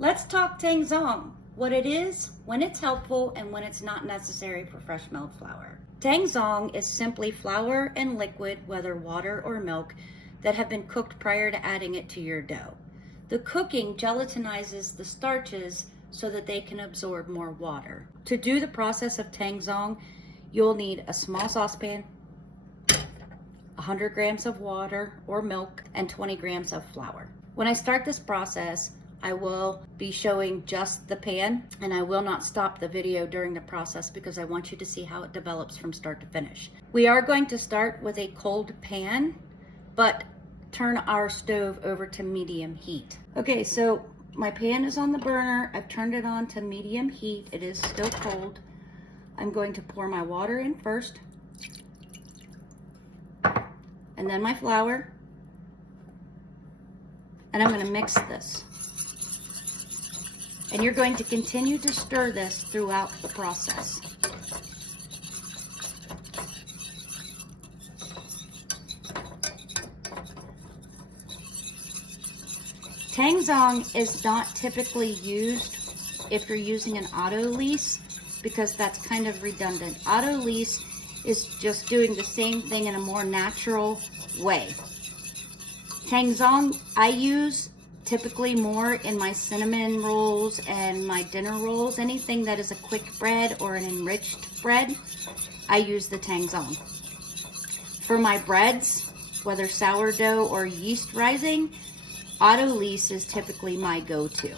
Let's talk Tangzhong, what it is, when it's helpful, and when it's not necessary for fresh milled flour. Tangzhong is simply flour and liquid, whether water or milk, that have been cooked prior to adding it to your dough. The cooking gelatinizes the starches so that they can absorb more water. To do the process of Tangzhong, you'll need a small saucepan, 100 grams of water or milk, and 20 grams of flour. When I start this process, I will be showing just the pan, and I will not stop the video during the process because I want you to see how it develops from start to finish. We are going to start with a cold pan, but turn our stove over to medium heat. Okay, so my pan is on the burner. I've turned it on to medium heat. It is still cold. I'm going to pour my water in first, and then my flour, and I'm going to mix this. And you're going to continue to stir this throughout the process. Tangzhong is not typically used if you're using an auto lease because that's kind of redundant. Auto lease is just doing the same thing in a more natural way. Tangzhong I use typically more in my cinnamon rolls and my dinner rolls. Anything that is a quick bread or an enriched bread, I use the Tangzhong. For my breads, whether sourdough or yeast rising, auto lease is typically my go-to.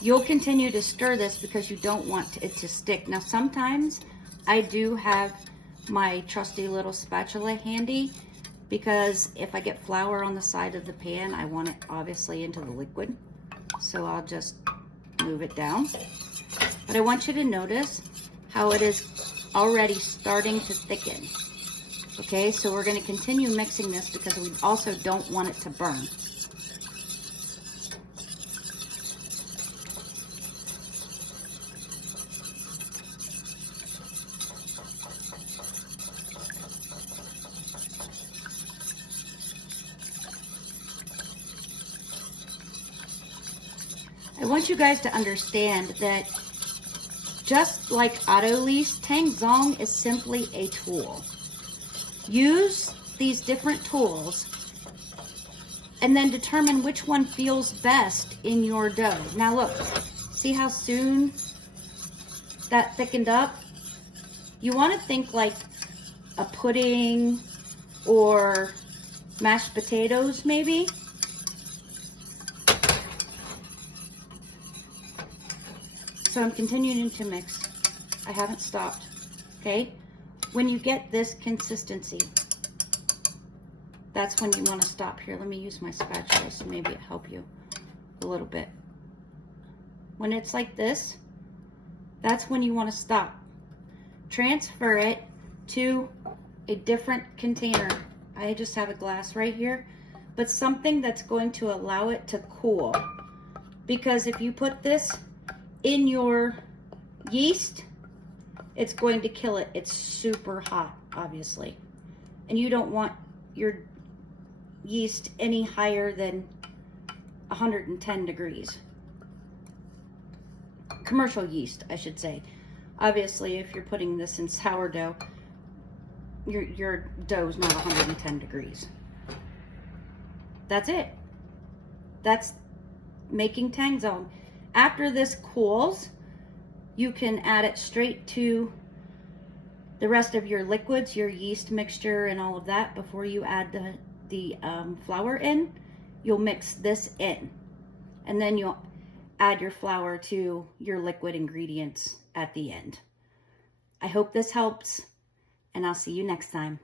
You'll continue to stir this because you don't want it to stick. Now sometimes I do have my trusty little spatula handy, because if I get flour on the side of the pan, I want it obviously into the liquid. So I'll just move it down. But I want you to notice how it is already starting to thicken. Okay, so we're gonna continue mixing this because we also don't want it to burn. I want you guys to understand that just like auto lease, Tangzhong is simply a tool. Use these different tools and then determine which one feels best in your dough. Now look, see how soon that thickened up? You want to think like a pudding or mashed potatoes maybe. So I'm continuing to mix. I haven't stopped, okay? When you get this consistency, that's when you want to stop. Here, let me use my spatula so maybe it'll help you a little bit. When it's like this, that's when you want to stop. Transfer it to a different container. I just have a glass right here, but something that's going to allow it to cool. Because if you put this in your yeast, it's going to kill it. It's super hot, obviously. And you don't want your yeast any higher than 110 degrees. Commercial yeast, I should say. Obviously, if you're putting this in sourdough, your dough's not 110 degrees. That's it. That's making Tangzhong. After this cools, you can add it straight to the rest of your liquids, your yeast mixture and all of that. Before you add the flour in, you'll mix this in. And then you'll add your flour to your liquid ingredients at the end. I hope this helps, and I'll see you next time.